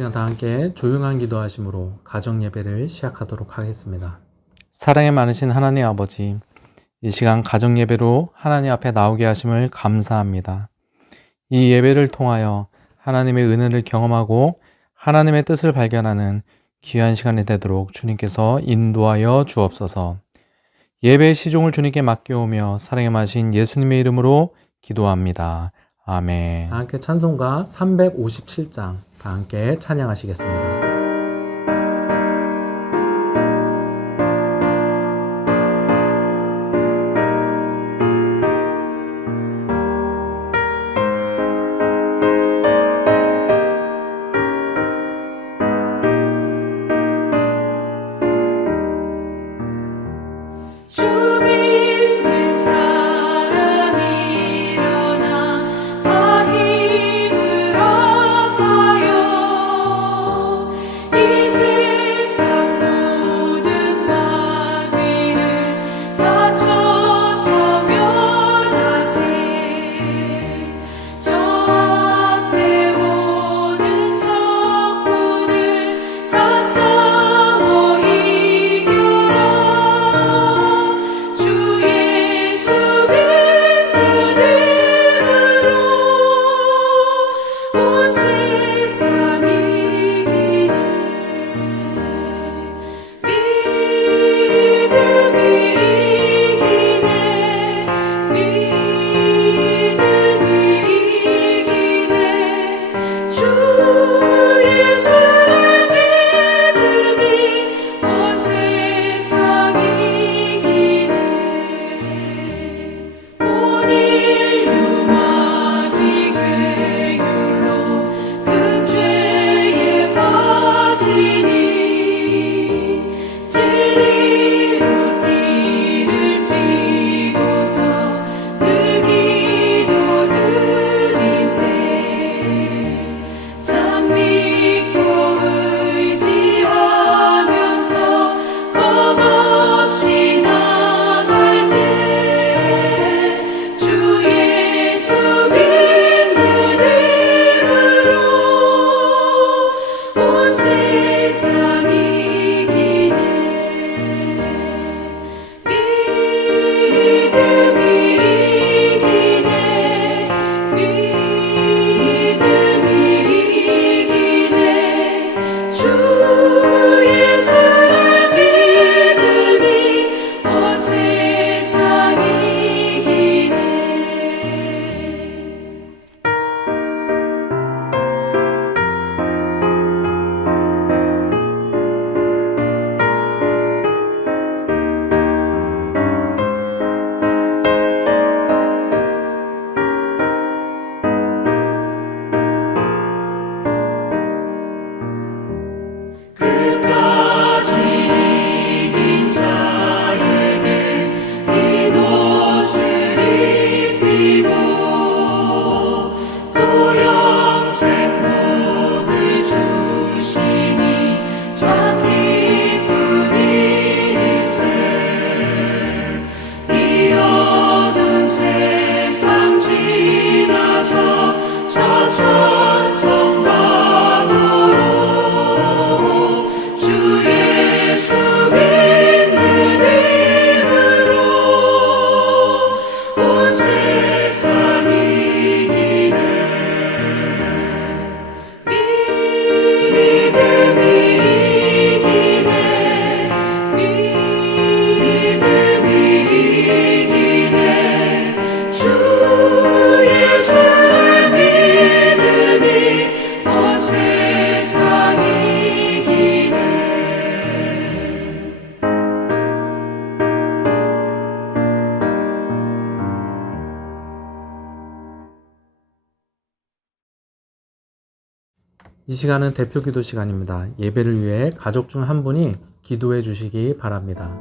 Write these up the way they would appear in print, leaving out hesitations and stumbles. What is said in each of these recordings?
시간 다 함께 조용한 기도하심으로 가정 예배를 시작하도록 하겠습니다. 사랑이 많으신 하나님 아버지, 이 시간 가정 예배로 하나님 앞에 나오게 하심을 감사합니다. 이 예배를 통하여 하나님의 은혜를 경험하고 하나님의 뜻을 발견하는 귀한 시간이 되도록 주님께서 인도하여 주옵소서. 예배의 시종을 주님께 맡겨오며 사랑에 마신 예수님의 이름으로 기도합니다. 아멘. 다 함께 찬송가 357장 다 함께 찬양하시겠습니다. 이 시간은 대표 기도 시간입니다. 예배를 위해 가족 중 한 분이 기도해 주시기 바랍니다.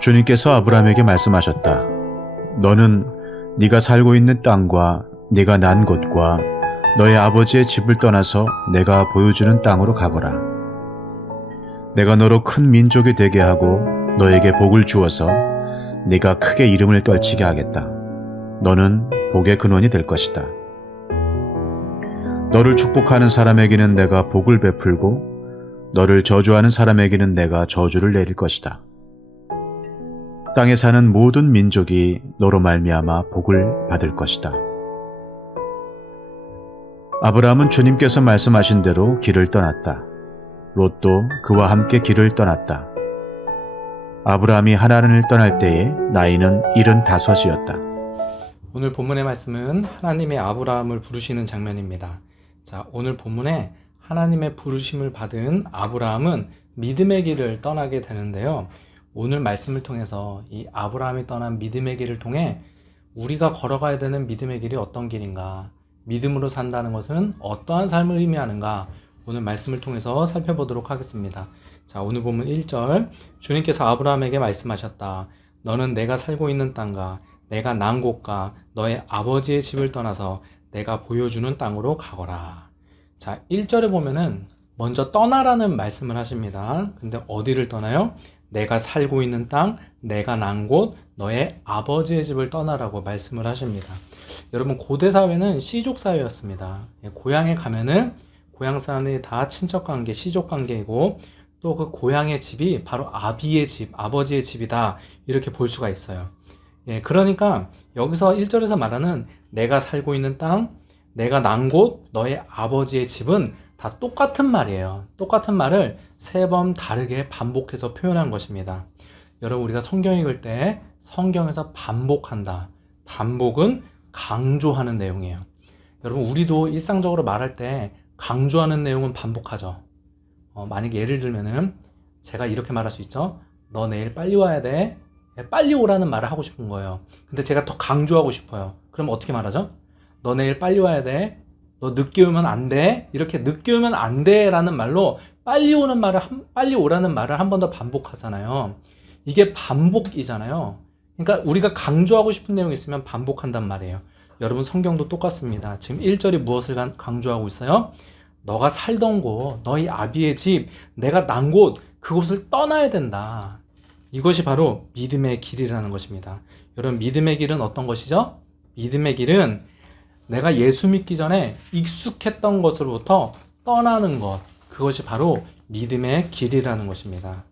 주님께서 아브라함에게 말씀하셨다. 너는 네가 살고 있는 땅과 네가 난 곳과 너의 아버지의 집을 떠나서 내가 보여주는 땅으로 가거라. 내가 너로 큰 민족이 되게 하고 너에게 복을 주어서 네가 크게 이름을 떨치게 하겠다. 너는 복의 근원이 될 것이다. 너를 축복하는 사람에게는 내가 복을 베풀고 너를 저주하는 사람에게는 내가 저주를 내릴 것이다. 땅에 사는 모든 민족이 너로 말미암아 복을 받을 것이다. 아브라함은 주님께서 말씀하신 대로 길을 떠났다. 롯도 그와 함께 길을 떠났다. 아브라함이 하나님을 떠날 때에 나이는 75이었다. 오늘 본문의 말씀은 하나님의 아브라함을 부르시는 장면입니다. 자, 오늘 본문에 하나님의 부르심을 받은 아브라함은 믿음의 길을 떠나게 되는데요. 오늘 말씀을 통해서 이 아브라함이 떠난 믿음의 길을 통해 우리가 걸어가야 되는 믿음의 길이 어떤 길인가, 믿음으로 산다는 것은 어떠한 삶을 의미하는가, 오늘 말씀을 통해서 살펴보도록 하겠습니다. 자, 오늘 본문 1절, 주님께서 아브라함에게 말씀하셨다. 너는 내가 살고 있는 땅과 내가 난 곳과 너의 아버지의 집을 떠나서 내가 보여주는 땅으로 가거라. 자, 1절에 보면은 먼저 떠나라는 말씀을 하십니다. 근데 어디를 떠나요? 내가 살고 있는 땅, 내가 난 곳, 너의 아버지의 집을 떠나라고 말씀을 하십니다. 여러분, 고대 사회는 시족 사회였습니다. 고향에 가면은 고향 사람이 다 친척 관계, 시족 관계이고 또 그 고향의 집이 바로 아비의 집, 아버지의 집이다, 이렇게 볼 수가 있어요. 그러니까 여기서 1절에서 말하는 내가 살고 있는 땅, 내가 난 곳, 너의 아버지의 집은 다 똑같은 말이에요. 똑같은 말을 3번 다르게 반복해서 표현한 것입니다. 여러분, 우리가 성경 읽을 때 성경에서 반복한다. 반복은 강조하는 내용이에요. 여러분, 우리도 일상적으로 말할 때 강조하는 내용은 반복하죠. 만약에 예를 들면은 제가 이렇게 말할 수 있죠. 너 내일 빨리 와야 돼. 빨리 오라는 말을 하고 싶은 거예요. 근데 제가 더 강조하고 싶어요. 그럼 어떻게 말하죠? 너 내일 빨리 와야 돼. 너 늦게 오면 안 돼. 이렇게 늦게 오면 안 돼 라는 말로 빨리 오라는 말을 한 번 더 반복하잖아요. 이게 반복이잖아요. 그러니까 우리가 강조하고 싶은 내용이 있으면 반복한단 말이에요. 여러분, 성경도 똑같습니다. 지금 1절이 무엇을 강조하고 있어요? 너가 살던 곳, 너희 아비의 집, 내가 난 곳, 그곳을 떠나야 된다. 이것이 바로 믿음의 길이라는 것입니다. 여러분, 믿음의 길은 어떤 것이죠? 믿음의 길은 내가 예수 믿기 전에 익숙했던 것으로부터 떠나는 것, 그것이 바로 믿음의 길이라는 것입니다.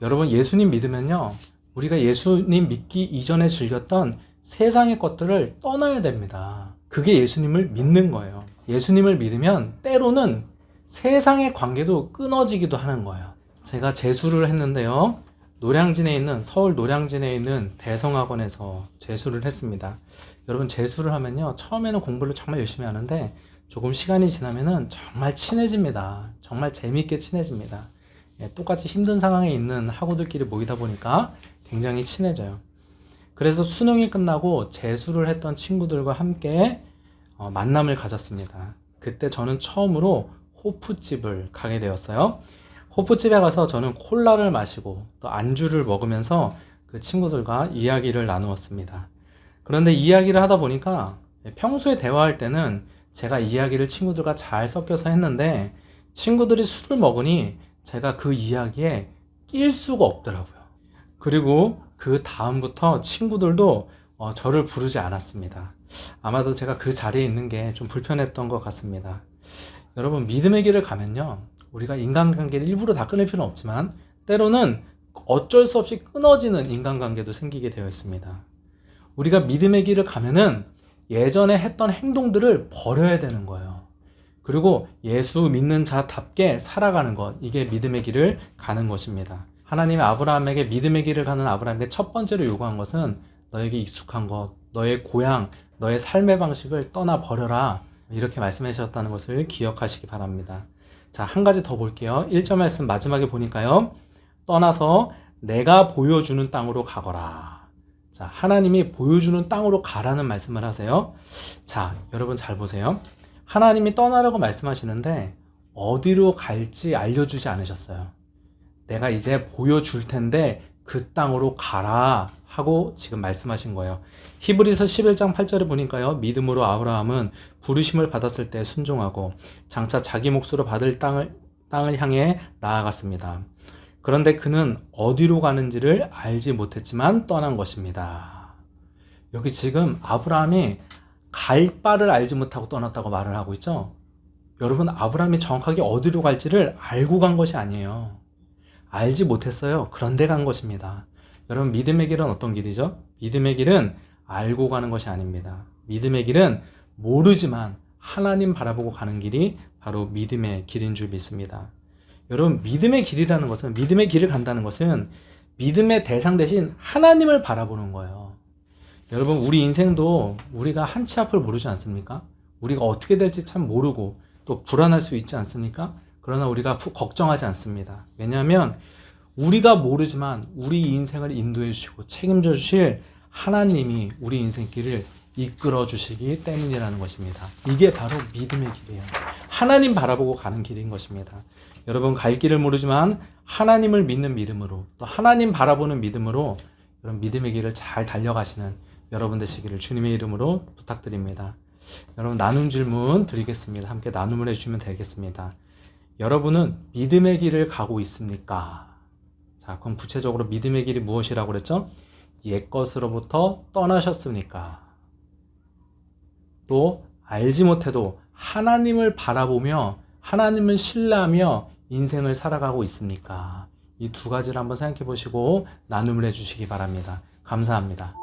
여러분, 예수님 믿으면요, 우리가 예수님 믿기 이전에 즐겼던 세상의 것들을 떠나야 됩니다. 그게 예수님을 믿는 거예요. 예수님을 믿으면 때로는 세상의 관계도 끊어지기도 하는 거예요. 제가 재수를 했는데요, 서울 노량진에 있는 대성학원에서 재수를 했습니다. 여러분, 재수를 하면요, 처음에는 공부를 정말 열심히 하는데 조금 시간이 지나면은 정말 친해집니다. 정말 재밌게 친해집니다. 똑같이 힘든 상황에 있는 학우들끼리 모이다 보니까 굉장히 친해져요. 그래서 수능이 끝나고 재수를 했던 친구들과 함께 만남을 가졌습니다. 그때 저는 처음으로 호프집을 가게 되었어요. 호프집에 가서 저는 콜라를 마시고 또 안주를 먹으면서 그 친구들과 이야기를 나누었습니다. 그런데 이야기를 하다 보니까 평소에 대화할 때는 제가 이야기를 친구들과 잘 섞여서 했는데 친구들이 술을 먹으니 제가 그 이야기에 낄 수가 없더라고요. 그리고 그 다음부터 친구들도 저를 부르지 않았습니다. 아마도 제가 그 자리에 있는 게 좀 불편했던 것 같습니다. 여러분, 믿음의 길을 가면요, 우리가 인간관계를 일부러 다 끊을 필요는 없지만 때로는 어쩔 수 없이 끊어지는 인간관계도 생기게 되어 있습니다. 우리가 믿음의 길을 가면은 예전에 했던 행동들을 버려야 되는 거예요. 그리고 예수 믿는 자답게 살아가는 것, 이게 믿음의 길을 가는 것입니다. 하나님이 아브라함에게 믿음의 길을 가는 아브라함에게 첫 번째로 요구한 것은 너에게 익숙한 것, 너의 고향, 너의 삶의 방식을 떠나버려라, 이렇게 말씀하셨다는 것을 기억하시기 바랍니다. 자, 한 가지 더 볼게요. 1절 말씀 마지막에 보니까요, 떠나서 내가 보여주는 땅으로 가거라. 자, 하나님이 보여주는 땅으로 가라는 말씀을 하세요. 자, 여러분 잘 보세요. 하나님이 떠나라고 말씀하시는데 어디로 갈지 알려주지 않으셨어요. 내가 이제 보여줄 텐데 그 땅으로 가라 하고 지금 말씀하신 거예요. 히브리서 11장 8절에 보니까요. 믿음으로 아브라함은 부르심을 받았을 때 순종하고 장차 자기 몫으로 받을 땅을 향해 나아갔습니다. 그런데 그는 어디로 가는지를 알지 못했지만 떠난 것입니다. 여기 지금 아브라함이 갈 바를 알지 못하고 떠났다고 말을 하고 있죠. 여러분, 아브라함이 정확하게 어디로 갈지를 알고 간 것이 아니에요. 알지 못했어요. 그런데 간 것입니다. 여러분, 믿음의 길은 어떤 길이죠? 믿음의 길은 알고 가는 것이 아닙니다. 믿음의 길은 모르지만 하나님 바라보고 가는 길이 바로 믿음의 길인 줄 믿습니다. 여러분, 믿음의 길이라는 것은, 믿음의 길을 간다는 것은 믿음의 대상 대신 하나님을 바라보는 거예요. 여러분, 우리 인생도 우리가 한치 앞을 모르지 않습니까? 우리가 어떻게 될지 참 모르고 또 불안할 수 있지 않습니까? 그러나 우리가 걱정하지 않습니다. 왜냐하면 우리가 모르지만 우리 인생을 인도해 주시고 책임져 주실 하나님이 우리 인생길을 이끌어 주시기 때문이라는 것입니다. 이게 바로 믿음의 길이에요. 하나님 바라보고 가는 길인 것입니다. 여러분, 갈 길을 모르지만 하나님을 믿는 믿음으로, 또 하나님 바라보는 믿음으로 여러분 믿음의 길을 잘 달려가시는 여러분 되시기를 주님의 이름으로 부탁드립니다. 여러분, 나눔 질문 드리겠습니다. 함께 나눔을 해주시면 되겠습니다. 여러분은 믿음의 길을 가고 있습니까? 자, 그럼 구체적으로 믿음의 길이 무엇이라고 그랬죠? 옛것으로부터 떠나셨습니까? 또 알지 못해도 하나님을 바라보며 하나님을 신뢰하며 인생을 살아가고 있습니까? 이 두 가지를 한번 생각해 보시고 나눔을 해주시기 바랍니다. 감사합니다.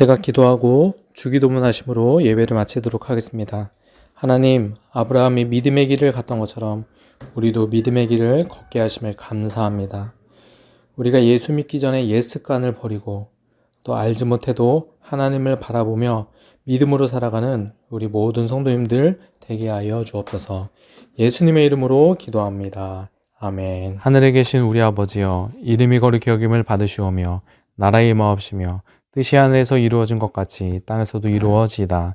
제가 기도하고 주기도문 하심으로 예배를 마치도록 하겠습니다. 하나님, 아브라함이 믿음의 길을 갔던 것처럼 우리도 믿음의 길을 걷게 하심을 감사합니다. 우리가 예수 믿기 전에 옛 습관을 버리고 또 알지 못해도 하나님을 바라보며 믿음으로 살아가는 우리 모든 성도님들 되게 하여 주옵소서. 예수님의 이름으로 기도합니다. 아멘. 하늘에 계신 우리 아버지여, 이름이 거룩히 여김을 받으시오며 나라의 임하옵시며 뜻이 하늘에서 이루어진 것 같이 땅에서도 이루어지이다.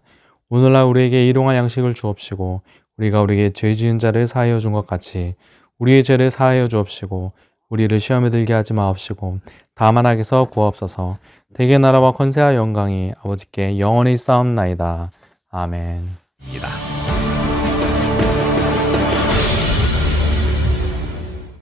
오늘날 우리에게 일용할 양식을 주옵시고 우리가 우리에게 죄 지은 자를 사하여 준 것 같이 우리의 죄를 사하여 주옵시고 우리를 시험에 들게 하지 마옵시고 다만 악에서 구하옵소서. 대개 나라와 권세와 영광이 아버지께 영원히 있사옵나이다. 아멘.